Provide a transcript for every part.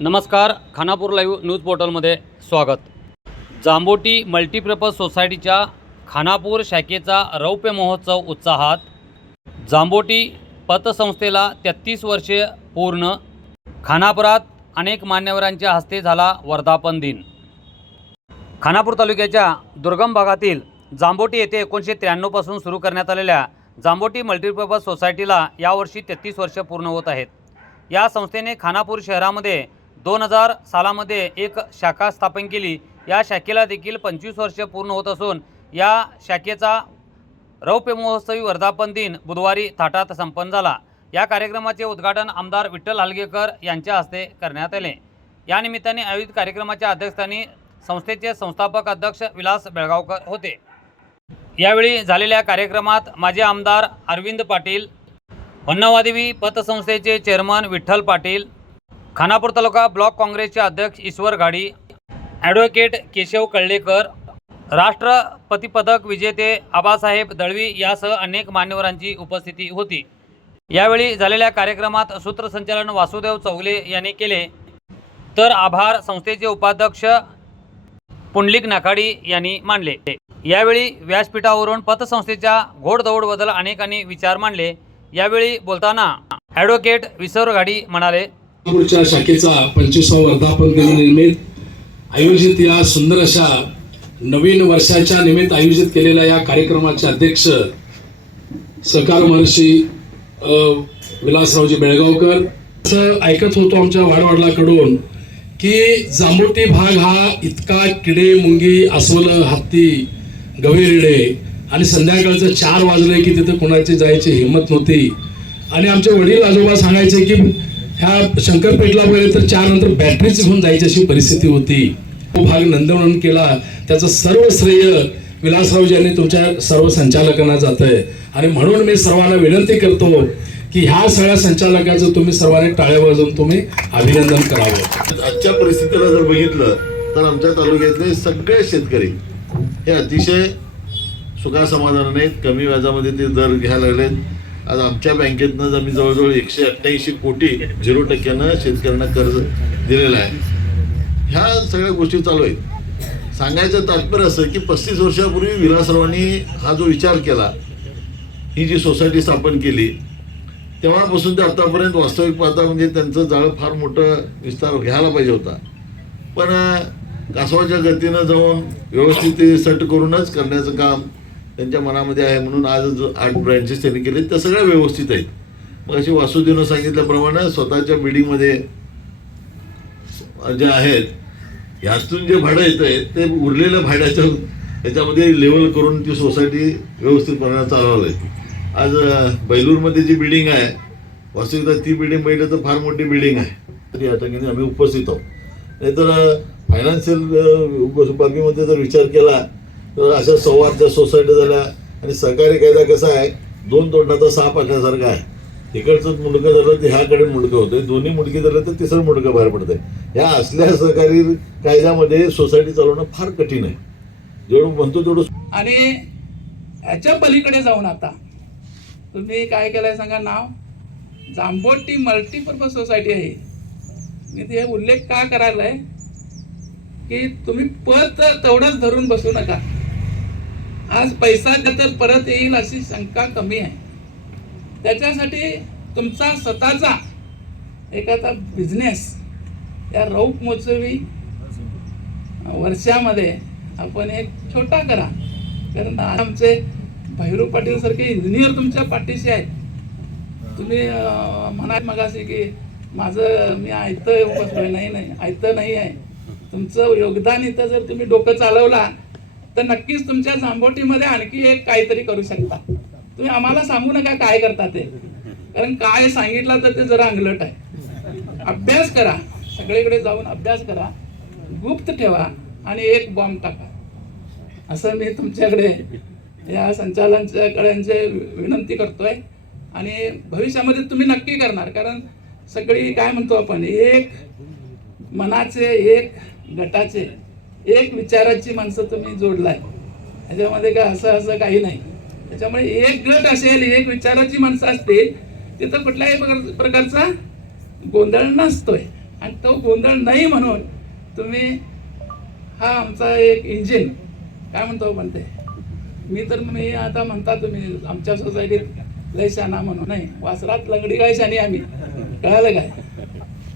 नमस्कार Khanapur live news पोर्टलमध्ये स्वागत. जांबोटी multipurpose सोसायटीच्या खानापूर शाखेचा रौप्य महोत्सव उत्साहात जांबोटी पतसंस्थेला तेहत्तीस वर्षे पूर्ण खानापुरात अनेक मान्यवरांच्या हस्ते झाला वर्धापन दिन. खानापूर तालुक्याच्या दुर्गम भागातील जांबोटी येथे एकोणीसशे त्र्याण्णवपासून सुरू करण्यात आलेल्या जांबोटी मल्टीपर्पज सोसायटीला यावर्षी तेहत्तीस वर्ष पूर्ण होत आहेत. या संस्थेने खानापूर शहरामध्ये दोन हजार सालामध्ये एक शाखा स्थापन केली. या शाखेला देखील पंचवीस वर्ष पूर्ण होत असून या शाखेचा रौप्य महोत्सवी वर्धापन दिन बुधवारी थाटात संपन्न झाला. या कार्यक्रमाचे उद्घाटन आमदार विठ्ठल हालगेकर यांच्या हस्ते करण्यात आले. या निमित्ताने आयोजित कार्यक्रमाच्या अध्यक्षस्थानी संस्थेचे संस्थापक अध्यक्ष विलास बेळगावकर होते. यावेळी झालेल्या कार्यक्रमात माजी आमदार अरविंद पाटील होन्नावादेवी पतसंस्थेचे चेअरमन विठ्ठल पाटील खानापूर तालुका ब्लॉक काँग्रेसचे अध्यक्ष ईश्वर घाडी ॲडव्होकेट केशव कळलेकर राष्ट्रपती पदक विजेते आबासाहेब दळवी यासह अनेक मान्यवरांची उपस्थिती होती. यावेळी झालेल्या कार्यक्रमात सूत्रसंचालन वासुदेव चौगले यांनी केले. तर आभार संस्थेचे उपाध्यक्ष पुंडलिक नाकाडी यांनी मांडले यावेळी व्यासपीठावरून पतसंस्थेच्या घोडदौडबद्दल अनेकांनी विचार मांडले. यावेळी बोलताना ॲडव्होकेट विसर घाडी म्हणाले कोल्हापूरच्या शाखेचा पंचवीसावा वर्धापन दिनानिमित्त आयोजित या सुंदर अशा नवीन वर्षाच्या निमित्त आयोजित केलेल्या या कार्यक्रमाचे अध्यक्ष सहकार महर्षी विलासरावजी बेळगावकर. असं ऐकत होतो आमच्या वाडवाडलाकडून की जांभोटी भाग हा इतका किडे मुंगी अस्वलं हत्ती गवेरिडे आणि संध्याकाळचं चार वाजले की तिथे कोणाची जायची हिंमत नव्हती. आणि आमचे वडील आजोबा सांगायचे की ह्या शंकरपेठला वगैरे तर चार नंतर बॅटरीच घेऊन जायची अशी परिस्थिती होती. तो भाग नंदवन केला. त्याचं सर्व श्रेय विलासरावजी यांनी तुमच्या सर्व संचालकांना जात आहे आणि म्हणून मी सर्वांना विनंती करतो की ह्या सगळ्या संचालकाचं तुम्ही सर्वांनी टाळ्या वाजवून तुम्ही अभिनंदन करावं. आजच्या परिस्थितीला जर बघितलं तर आमच्या तालुक्यातले सगळे शेतकरी हे अतिशय सुखासमाधानाने कमी व्याजामध्ये ते दर घ्यायला लागलेत. आज आमच्या बँकेतनं आम्ही जवळजवळ एकशे अठ्ठ्याऐंशी कोटी झिरो टक्क्यानं शेतकऱ्यांना कर्ज दिलेलं आहे. ह्या सगळ्या गोष्टी चालू आहेत. सांगायचं तात्पर्य असं की पस्तीस वर्षापूर्वी विलासरावांनी हा जो विचार केला ही जी सोसायटी स्थापन केली तेव्हापासून ते आतापर्यंत वास्तविक पाहता म्हणजे त्यांचं जाळं फार मोठं विस्तार घ्यायला पाहिजे होता. पण कासवाच्या गतीनं जाऊन व्यवस्थित ते सेट करूनच करण्याचं काम त्यांच्या मनामध्ये आहे म्हणून आज जो आठ ब्रँचेस त्यांनी केले त्या सगळ्या व्यवस्थित आहेत. मग अशी वासुदेवनं सांगितल्याप्रमाणे स्वतःच्या बिल्डिंगमध्ये जे आहेत ह्यातून जे भाडं येतं आहे ते उरलेलं भाड्याच्या ह्याच्यामध्ये लेवल करून ती सोसायटी व्यवस्थितपणे चालवलं आहे. आज बैलूरमध्ये जी बिल्डिंग आहे वास्तविकता ती बिल्डिंग बघितलं तर फार मोठी बिल्डिंग आहे. तरी या ठिकाणी आम्ही उपस्थित आहोत. नाहीतर फायनान्शियल बाबीमध्ये जर विचार केला तर असं सव्वा त्या सोसायटी झाल्या आणि सहकारी कायदा कसा आहे दोन तोंडाचा सहा असल्यासारखा आहे. इकडचंच मुंडकं झालं तर ह्याकडे मुंडकं होतं दोन्ही मुंडकी झालं तर तिसरं मुंडकं बाहेर पडतंय. ह्या असल्या सहकारी कायद्यामध्ये सोसायटी चालवणं फार कठीण आहे. जेवढं म्हणतो तेवढं आणि ह्याच्या पलीकडे जाऊन आता. तुम्ही काय केलंय सांगा नाव? जांबोटी मल्टीपर्पज सोसायटी आहे. मी ते उल्लेख का करायलाय? की तुम्ही पद तेवढंच धरून बसू नका. आज पैसा तर परत येईल अशी शंका कमी आहे. त्याच्यासाठी तुमचा स्वतःचा एखादा बिझनेस या रौप मोचवी वर्षामध्ये आपण एक छोटा करा. कारण आमचे भैरू पाटील सारखे इंजिनियर तुमच्या पाठीशी आहेत. तुम्ही अं, म्हणाल मगाशी की माझं मी ऐकतं बसलोय. नाही नाही ऐकतं नाही आहे. तुमचं योगदान इथं जर तुम्ही डोकं चालवला तर नक्कीच तुमच्या जांभोटीमध्ये आणखी एक काहीतरी करू शकता. तुम्ही आम्हाला सांगू नका काय करता ते. कारण काय सांगितलं तर ते जरा अंगलट आहे. अभ्यास करा. सगळीकडे जाऊन अभ्यास करा. गुप्त ठेवा आणि एक बॉम्ब टाका. असं मी तुमच्याकडे या संचालनच्याकड्यांचे विनंती करतोय. आणि भविष्यामध्ये तुम्ही नक्की करणार. कारण सगळी काय म्हणतो आपण एक मनाचे एक गटाचे एक विचाराची माणसं तुम्ही जोडलाय. त्याच्यामध्ये काय असं असं काही नाही. त्याच्यामुळे एक गट असेल एक विचाराची माणसं असतील तिथं कुठल्याही प्रकार- प्रकारचा गोंधळ नसतोय. आणि तो गोंधळ नाही म्हणून तुम्ही हा आमचा एक इंजिन काय म्हणतो म्हणते मी तर मी आता म्हणता तुम्ही आमच्या सोसायटीत लय शाना म्हणून नाही वासरात लंगडी काय शानी आम्ही? कळालं काय?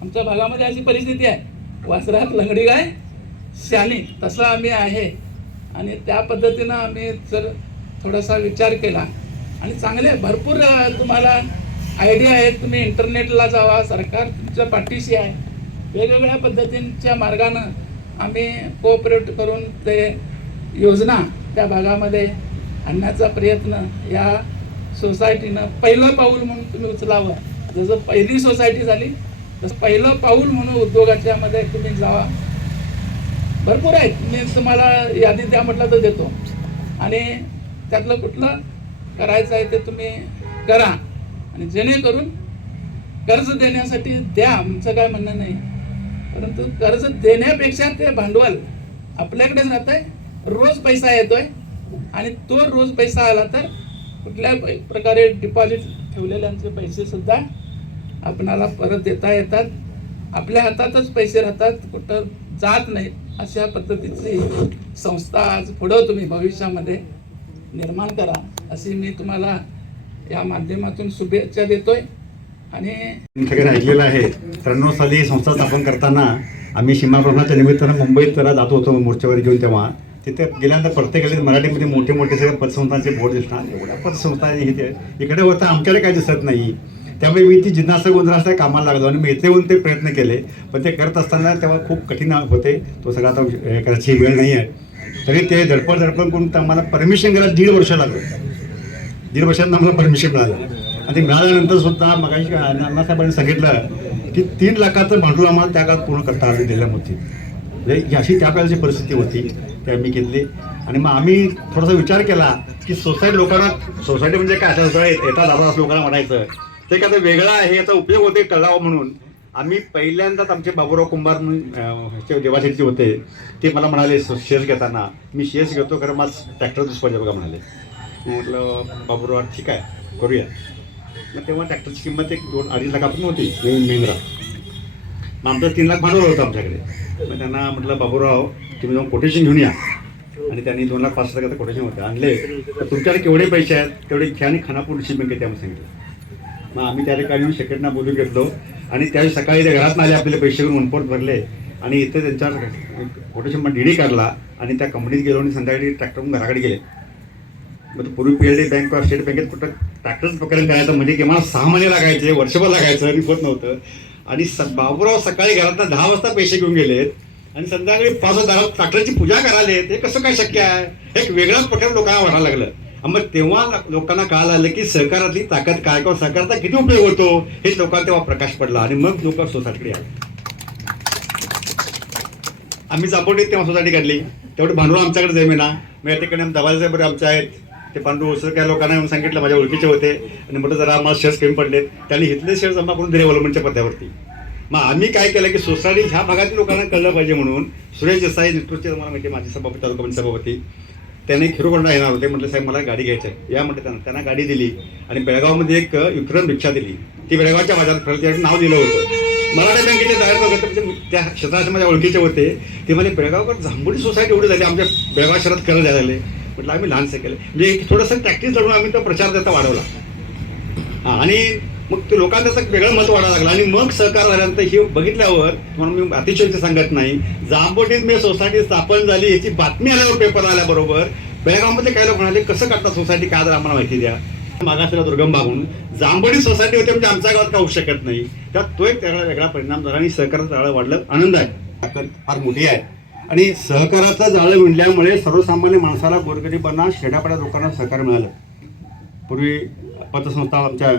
आमच्या भागामध्ये अशी परिस्थिती आहे. वासरात लंगडी गाय सॅनिक तसं आम्ही आहे. आणि त्या पद्धतीनं आम्ही जर थोडासा विचार केला आणि चांगले भरपूर तुम्हाला आयडिया आहेत. तुम्ही इंटरनेटला जावा सरकार तुमच्या पाठीशी आहे. वेगवेगळ्या पद्धतींच्या मार्गानं आम्ही कोऑपरेट करून ते योजना त्या भागामध्ये आणण्याचा प्रयत्न या सोसायटीनं पहिलं पाऊल म्हणून तुम्ही उचलावं. जसं पहिली सोसायटी झाली तसं पहिलं पाऊल म्हणून उद्योगाच्यामध्ये तुम्ही जावा. भरपूर आहेत. मी तुम्हाला यादी द्या म्हटलं तर देतो. आणि त्यातलं कुठलं करायचं आहे ते तुम्ही करा. आणि जेणेकरून कर्ज देण्यासाठी द्या आमचं काय म्हणणं नाही. परंतु कर्ज देण्यापेक्षा ते भांडवल आपल्याकडेच राहत आहे रोज पैसा येतोय. आणि तो रोज पैसा आला तर कुठल्या प्रकारे डिपॉझिट ठेवलेल्यांचे पैसेसुद्धा आपणाला परत देता येतात. आपल्या हातातच पैसे राहतात. कुठं जात नाहीत. अशा पद्धतीची संस्था आज पुढं तुम्ही भविष्यामध्ये निर्माण करा अशी मी तुम्हाला या माध्यमातून शुभेच्छा देतोय. आणि ऐकलेलं आहे. त्र्याण्णव साली संस्था स्थापन करताना आम्ही सीमाप्रश्नाच्या निमित्तानं मुंबईत जरा जात होतो मोर्चावर घेऊन तेव्हा. तिथे गेल्यानंतर प्रत्येक गल्लीत मराठीमध्ये मोठे मोठे सगळे पतसंस्थांचे बोर्ड दिसणार. एवढ्या पतसंस्था आहे इथे इकडे होता आमच्याकडे काही दिसत नाही. त्यामुळे मी ती जिज्ञासा गोंधळाचा कामाला लागलो आणि मी इथे येऊन ते प्रयत्न केले. पण ते करत असताना तेव्हा खूप कठीण होते. तो सगळा आता करायची वेळ नाही आहे. तरी ते धडपड धडपड करून तर आम्हाला परमिशन घ्यायला दीड वर्ष लागलं. दीड वर्षांना आम्हाला परमिशन मिळालं. आणि ते मिळाल्यानंतर सुद्धा मग अण्णासाहेबांनी सांगितलं की तीन लाखाचं भांडवल आम्हाला त्या काळात पूर्ण करता आलं दिल्यामध्ये म्हणजे ही अशी त्या काळची परिस्थिती होती ती आम्ही घेतली. आणि मग आम्ही थोडासा विचार केला की सोसायटी लोकांना सोसायटी म्हणजे काय असं सगळं येता दादा लोकांना म्हणायचं. ते काय वेगळा आहे याचा उपयोग होते कळावा म्हणून. आम्ही पहिल्यांदाच आमचे बाबूराव कुंभार म्हणून, ह्याचे होते. ते मला म्हणाले शेअर्स घेताना. मी शेअर्स घेतो कारण माझं ट्रॅक्टर दुसपाहिजे बघा म्हणाले. म्हटलं बाबूराव ठीक आहे करूया. मग तेव्हा ट्रॅक्टरची किंमत एक दोन अडीच लाखापर्यंत होती नवीन महिंद्रा मग आमचं तीन लाख भांडवल होतं आमच्याकडे. मग त्यांना म्हटलं बाबूराव तुम्ही जाऊन कोटेशन घेऊन या. आणि त्यांनी दोन लाख पाच लाखाचं कोटेशन होतं. आणले. तर तुमच्याकडे केवढे पैसे आहेत? तेवढे घ्या आणि खानापूर शिपिंग बँकेत त्यामुळे सांगितलं. मग आम्ही त्या ठिकाणी येऊन सेक्रेटरीना बोलून घेतलो. आणि त्यावेळी सकाळी ते घरात आले आपले पैसे घेऊन वनपोट भरले. आणि इथे त्यांच्या कोटेशन डीडी काढला आणि त्या कंपनीत गेलो आणि संध्याकाळी ट्रॅक्टरहून घराकडे गेले. मग पूर्वी पी एल डी बँक किंवा स्टेट बँकेत कुठं ट्रॅक्टरच प्रकरण करायचं म्हणजे किमान सहा महिने लागायचे वर्षभर लागायचं आणि होत नव्हतं. आणि स बाबूराव सकाळी घरातनं दहा वाजता पैसे घेऊन गेलेत आणि संध्याकाळी पाच वाजता ट्रॅक्टरची पूजा करायला हे कसं काय शक्य आहे? एक वेगळाच प्रकार लोकांना वाटायला लागलं. मग तेव्हा लोकांना कळायला आलं की सहकारातली ताकद काय किंवा सहकाराचा किती उपयोग होतो हे लोकांना तेव्हा प्रकाश पडला आणि मग लोक सोसायटीकडे आले. आम्ही चापोटीत तेव्हा सोसायटी काढली. तेवढं भांडवल आमच्याकडे जमीना मग या ठिकाणी दबाजे बरे आमचे आहेत. ते पांडू असं काय लोकांना येऊन सांगितलं माझ्या ओळखीचे होते. आणि म्हटलं जरा आम्हाला शेअर्स कमी पडले त्यांनी इथले शेअर्स जमा करून दिले डेव्हलपमेंटच्या पत्त्यावरती. मग आम्ही काय केलं की सोसायटी ह्या भागातील लोकांना कळलं पाहिजे म्हणून सुरेश देसाई नेतृत्व तुम्हाला माहिती आहे, माझे सभापती तालुका सभापती त्यांनी खिरोगोंडा येणार होते. म्हटलं साहेब मला गाडी घ्यायची आहे. या म्हटलं त्यांना त्यांना गाडी दिली आणि बेळगावमध्ये एक विक्रम रिक्षा दिली. ती बेळगावच्या बाजारात फिरत त्याचं नाव दिलं होतं. मराठा बँकेचे जाहीर होते त्या क्षेत्राच्या माझ्या ओळखीचे होते. ते म्हणजे बेळगावकर जांभोळी सोसायटी एवढी झाली आमच्या बेळगाव शहरात करत झाले म्हटलं आम्ही लहानसे केले. म्हणजे थोडंसं प्रॅक्टिस करून आम्ही तो प्रचार त्याचा वाढवला. आणि मग ते लोकांना त्याचं वेगळं मत वाढायला लागलं. आणि मग सहकार झाल्यानंतर हे बघितल्यावर म्हणून मी अतिशय सांगत नाही जांबोटीत मी सोसायटी स्थापन झाली याची बातमी आल्यावर पेपर आल्याबरोबर बेळगावमध्ये काय लोक म्हणाले कसं करता सोसायटी? काय जरा आम्हाला माहिती द्या. मागासलेला दुर्गम भागून जांभडी सोसायटी होते म्हणजे आमच्या गावात का होऊ शकत नाही. त्यात तो एक त्याला वेगळा परिणाम झाला आणि सहकाराचं जाळं वाढलं. आनंद आहे. फार मोठी आहे. आणि सहकाराचं जाळं विणल्यामुळे सर्वसामान्य माणसाला गोरगरीबांना शेडापाड्या लोकांना सहकार मिळालं. पूर्वी पतसंस्था आमच्या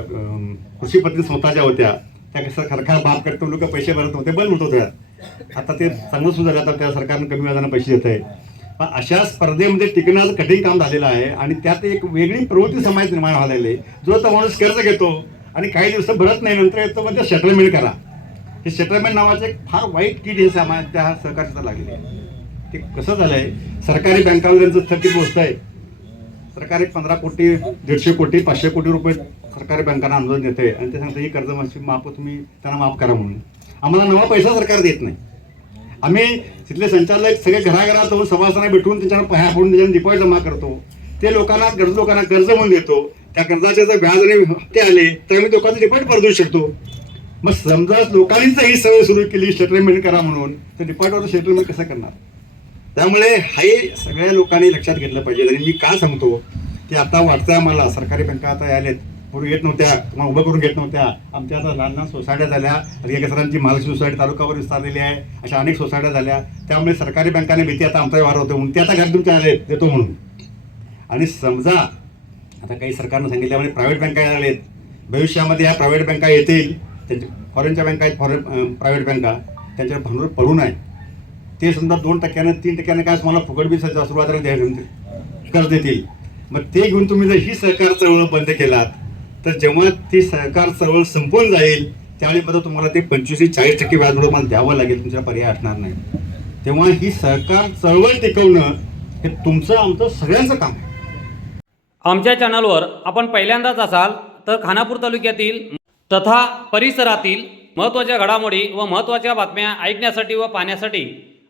कृषी पत्नी संस्था ज्या होत्या. त्या कसं सरकार बाप करतो लोक पैसे भरत होते बंद होत होत्या. आता ते चांगलं सुद्धा झालं आता त्या सरकारनं कमी व्याजानं पैसे देत आहे. पण अशा स्पर्धेमध्ये टिकण्याचं कठीण काम झालेलं आहे आणि त्यात एक वेगळी प्रवृत्ती समाज निर्माण झालेली आहे. जो तो माणूस कर्ज घेतो आणि काही दिवस भरत नाही नंतर येतो म्हणजे सेटलमेंट करा. हे सेटलमेंट नावाचं एक फार वाईट किट हे समाज त्या सहकार लागले ते कसं आहे सरकारी बँकावर त्यांचं थकीत बसत आहे सरकारी पंधरा कोटी दीडशे कोटी पाचशे कोटी रुपये सरकारी बँकांना अनुदान देते आणि ते सांगतं ही कर्ज माफी माफ तुम्ही त्यांना माफ करा म्हणून. आम्हाला नवा पैसा सरकार देत नाही. आम्ही तिथले संचालक सगळे घराघरात जाऊन सभासदांना भेटून त्यांच्यावर पाया पडून त्याच्यावर दिपाळी जमा करतो. ते लोकांना गरजू लोकांना कर्ज म्हणून देतो. त्या कर्जाचे जर व्याज आणि हप्ते आले तर आम्ही लोकांचं डिपॉझिट परत देऊ शकतो. मग समजा लोकांनीच ही सवय सुरू केली सेटलमेंट करा म्हणून. तर डिपॉझिटवर सेटलमेंट कसं करणार? त्यामुळे हे सगळ्या लोकांनी लक्षात घेतलं पाहिजे. आणि मी का सांगतो की आता वाटतंय आम्हाला सरकारी बँका आता आलेत करू येत नव्हत्या तुम्हाला उभं करून घेत नव्हत्या. आमच्या आता लहान लहान सोसायट्या झाल्या. रेगे सरांची महालक्ष्मी सोसायटी तालुक्यावर विस्तारलेली आहे. अशा अनेक सोसायट्या झाल्या. त्यामुळे सरकारी बँकाने भीती आता आमचा व्यवहार होतो म्हणून ते आता घर तुमच्या आले देतो म्हणून. आणि समजा आता काही सरकारनं सांगितल्यामुळे प्रायव्हेट बँका आलेत भविष्यामध्ये या प्रायव्हेट बँका येतील. त्यांच्या फॉरेनच्या बँका आहेत फॉरेन प्रायव्हेट बँका त्यांच्यावर भांडवल पडून आहे ते समजा दोन टक्क्यानं तीन टक्क्यानं काय तुम्हाला फुकट बी सध्या सुरुवातीला द्यायला कर्ज देतील मग ते घेऊन तुम्ही जर ही सहकार चळवळ बंद केलात तर जेव्हा ती सहकार चळवळ संपून जाईल त्यावेळी मात्र तुम्हाला ते पंचवीस ते चाळीस टक्के व्याज म्हणून मला द्यावं लागेल तुमच्या पर्याय असणार नाही. तेव्हा ही सहकार चळवळ टिकवणं हे तुमचं आमचं सगळ्यांचं काम आहे. आमच्या चॅनलवर आपण पहिल्यांदाच असाल तर खानापूर तालुक्यातील तथा परिसरातील महत्त्वाच्या घडामोडी व महत्त्वाच्या बातम्या ऐकण्यासाठी व पाहण्यासाठी